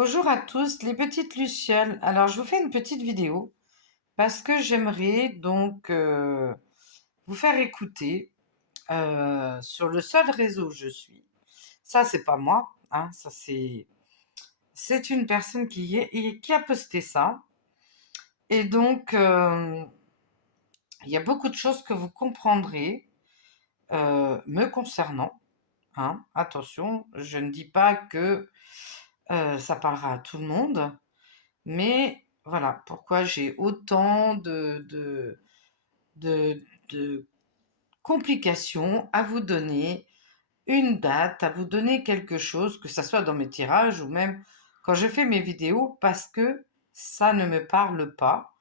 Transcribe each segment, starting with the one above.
Bonjour à tous, les petites lucioles. Alors, je vous fais une petite vidéo parce que j'aimerais donc vous faire écouter sur le seul réseau où je suis. Ça, c'est pas moi, hein, ça c'est une personne qui a posté ça. Et donc, il y a beaucoup de choses que vous comprendrez me concernant. Hein. Attention, je ne dis pas que ça parlera à tout le monde. Mais voilà, pourquoi j'ai autant de complications à vous donner une date, à vous donner quelque chose, que ça soit dans mes tirages ou même quand je fais mes vidéos, parce que ça ne me parle pas,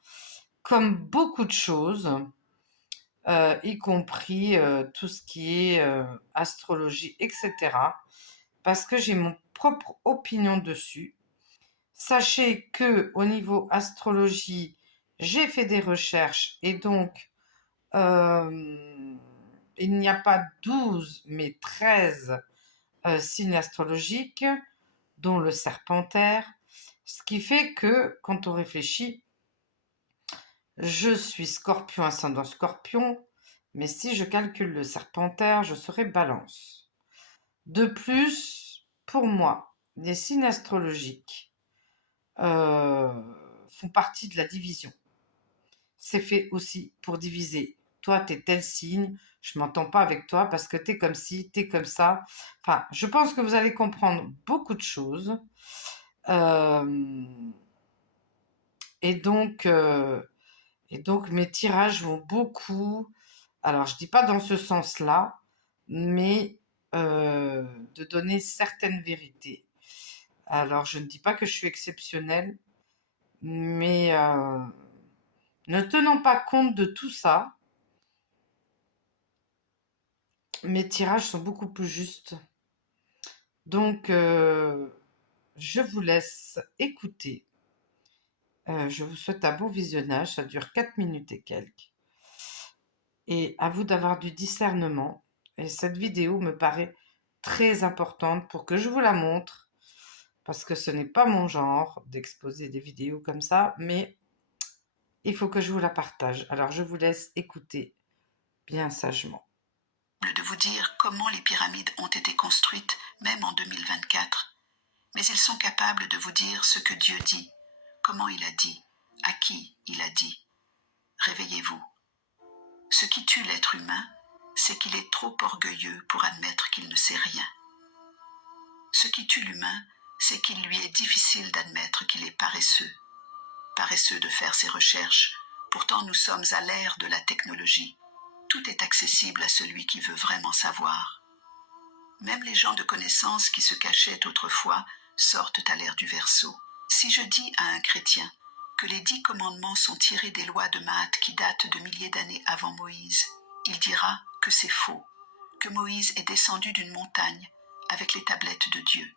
comme beaucoup de choses, y compris tout ce qui est astrologie, etc. Parce que j'ai mon propre opinion dessus. Sachez que au niveau astrologie, j'ai fait des recherches et donc il n'y a pas 12 mais 13 signes astrologiques, dont le serpentaire, ce qui fait que quand on réfléchit, je suis scorpion, ascendant scorpion, mais si je calcule le serpentaire, je serai balance. De plus, pour moi, les signes astrologiques euh, font partie de la division. C'est fait aussi pour diviser. Toi, t'es tel signe, je m'entends pas avec toi parce que t'es comme ci, t'es comme ça. Enfin, je pense que vous allez comprendre beaucoup de choses. Euh, et donc, euh, et donc, mes tirages vont beaucoup. Alors, je dis pas dans ce sens-là, mais de donner certaines vérités. Alors, je ne dis pas que je suis exceptionnelle, mais ne tenant pas compte de tout ça, mes tirages sont beaucoup plus justes. Donc, je vous laisse écouter. Je vous souhaite un bon visionnage. Ça dure 4 minutes et quelques. Et à vous d'avoir du discernement. Et cette vidéo me paraît très importante pour que je vous la montre. Parce que ce n'est pas mon genre d'exposer des vidéos comme ça. Mais il faut que je vous la partage. Alors, je vous laisse écouter bien sagement. De vous dire comment les pyramides ont été construites, même en 2024. Mais ils sont capables de vous dire ce que Dieu dit, comment il a dit, à qui il a dit. Réveillez-vous. Ce qui tue l'être humain, c'est qu'il est trop orgueilleux pour admettre qu'il ne sait rien. Ce qui tue l'humain, c'est qu'il lui est difficile d'admettre qu'il est paresseux. Paresseux de faire ses recherches, pourtant nous sommes à l'ère de la technologie. Tout est accessible à celui qui veut vraiment savoir. Même les gens de connaissance qui se cachaient autrefois sortent à l'ère du Verseau. Si je dis à un chrétien que les 10 commandements sont tirés des lois de Maat qui datent de milliers d'années avant Moïse, il dira que c'est faux, que Moïse est descendu d'une montagne avec les tablettes de Dieu.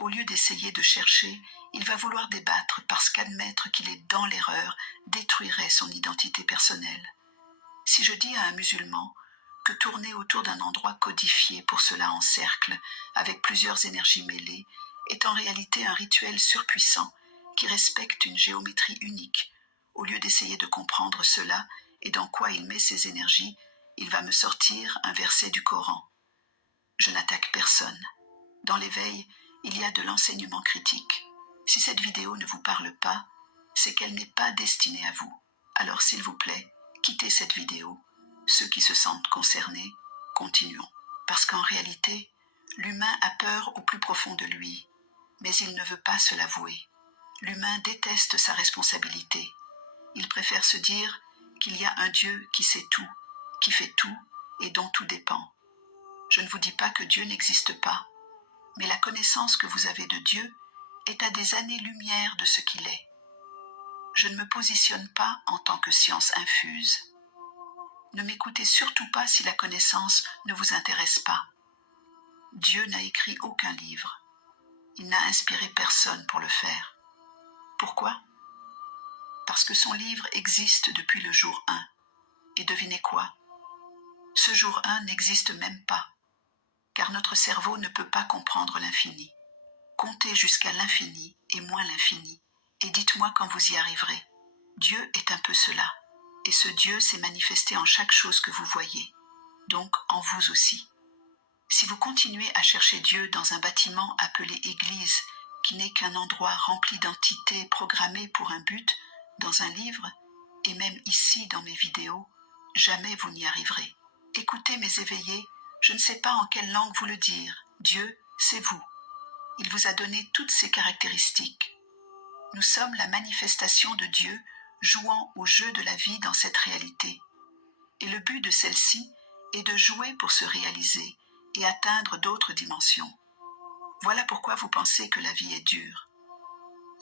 Au lieu d'essayer de chercher, il va vouloir débattre parce qu'admettre qu'il est dans l'erreur détruirait son identité personnelle. Si je dis à un musulman que tourner autour d'un endroit codifié pour cela en cercle, avec plusieurs énergies mêlées, est en réalité un rituel surpuissant qui respecte une géométrie unique, au lieu d'essayer de comprendre cela et dans quoi il met ses énergies, il va me sortir un verset du Coran. Je n'attaque personne. Dans l'éveil, il y a de l'enseignement critique. Si cette vidéo ne vous parle pas, c'est qu'elle n'est pas destinée à vous. Alors s'il vous plaît, quittez cette vidéo. Ceux qui se sentent concernés, continuons. Parce qu'en réalité, l'humain a peur au plus profond de lui, mais il ne veut pas se l'avouer. L'humain déteste sa responsabilité. Il préfère se dire qu'il y a un Dieu qui sait tout, qui fait tout et dont tout dépend. Je ne vous dis pas que Dieu n'existe pas, mais la connaissance que vous avez de Dieu est à des années-lumière de ce qu'il est. Je ne me positionne pas en tant que science infuse. Ne m'écoutez surtout pas si la connaissance ne vous intéresse pas. Dieu n'a écrit aucun livre. Il n'a inspiré personne pour le faire. Pourquoi ? Parce que son livre existe depuis le jour 1. Et devinez quoi ? Ce jour 1 n'existe même pas, car notre cerveau ne peut pas comprendre l'infini. Comptez jusqu'à l'infini et moins l'infini, et dites-moi quand vous y arriverez. Dieu est un peu cela, et ce Dieu s'est manifesté en chaque chose que vous voyez, donc en vous aussi. Si vous continuez à chercher Dieu dans un bâtiment appelé Église, qui n'est qu'un endroit rempli d'entités programmées pour un but, dans un livre, et même ici dans mes vidéos, jamais vous n'y arriverez. Écoutez mes éveillés, je ne sais pas en quelle langue vous le dire. Dieu, c'est vous. Il vous a donné toutes ces caractéristiques. Nous sommes la manifestation de Dieu jouant au jeu de la vie dans cette réalité. Et le but de celle-ci est de jouer pour se réaliser et atteindre d'autres dimensions. Voilà pourquoi vous pensez que la vie est dure.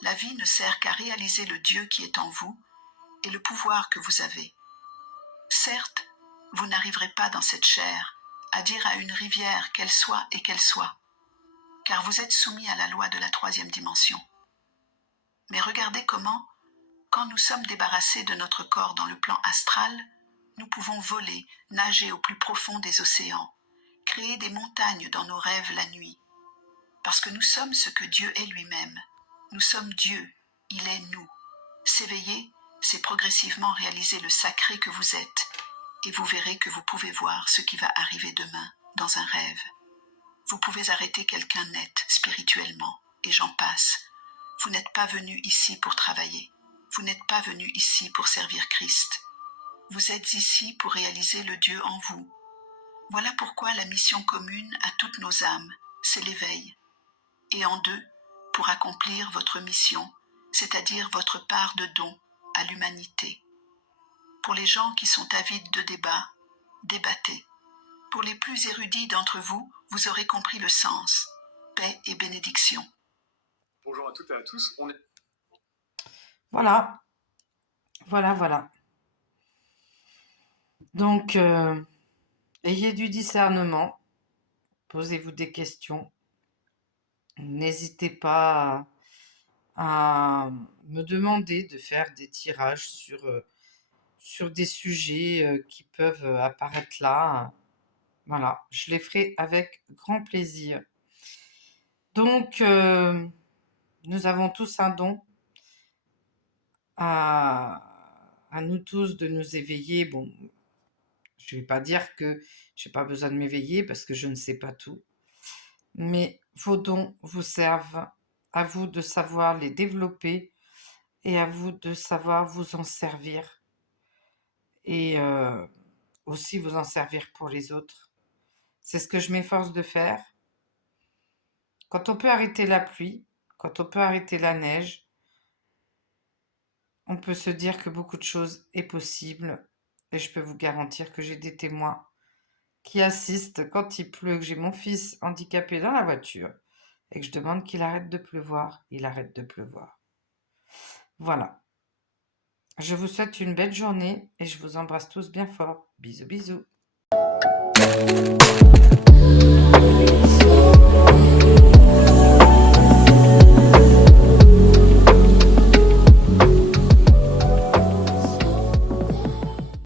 La vie ne sert qu'à réaliser le Dieu qui est en vous et le pouvoir que vous avez. Certes, vous n'arriverez pas dans cette chair à dire à une rivière qu'elle soit et qu'elle soit, car vous êtes soumis à la loi de la 3e dimension. Mais regardez comment, quand nous sommes débarrassés de notre corps dans le plan astral, nous pouvons voler, nager au plus profond des océans, créer des montagnes dans nos rêves la nuit. Parce que nous sommes ce que Dieu est lui-même. Nous sommes Dieu, il est nous. S'éveiller, c'est progressivement réaliser le sacré que vous êtes, et vous verrez que vous pouvez voir ce qui va arriver demain, dans un rêve. Vous pouvez arrêter quelqu'un net, spirituellement, et j'en passe. Vous n'êtes pas venu ici pour travailler. Vous n'êtes pas venu ici pour servir Christ. Vous êtes ici pour réaliser le Dieu en vous. Voilà pourquoi la mission commune à toutes nos âmes, c'est l'éveil. Et en deux, pour accomplir votre mission, c'est-à-dire votre part de don à l'humanité. Pour les gens qui sont avides de débat, débattez. Pour les plus érudits d'entre vous, vous aurez compris le sens. Paix et bénédiction. Bonjour à toutes et à tous. Voilà, voilà. Donc, ayez du discernement, posez-vous des questions. N'hésitez pas à me demander de faire des tirages sur des sujets qui peuvent apparaître là. Voilà, je les ferai avec grand plaisir. Donc, nous avons tous un don à nous tous de nous éveiller. Bon, je ne vais pas dire que je n'ai pas besoin de m'éveiller parce que je ne sais pas tout. Mais vos dons vous servent, à vous de savoir les développer et à vous de savoir vous en servir. Et aussi vous en servir pour les autres. C'est ce que je m'efforce de faire. Quand on peut arrêter la pluie, quand on peut arrêter la neige, on peut se dire que beaucoup de choses est possible. Et je peux vous garantir que j'ai des témoins qui assistent quand il pleut, que j'ai mon fils handicapé dans la voiture et que je demande qu'il arrête de pleuvoir. Il arrête de pleuvoir. Voilà. Je vous souhaite une belle journée et je vous embrasse tous bien fort. Bisous, bisous.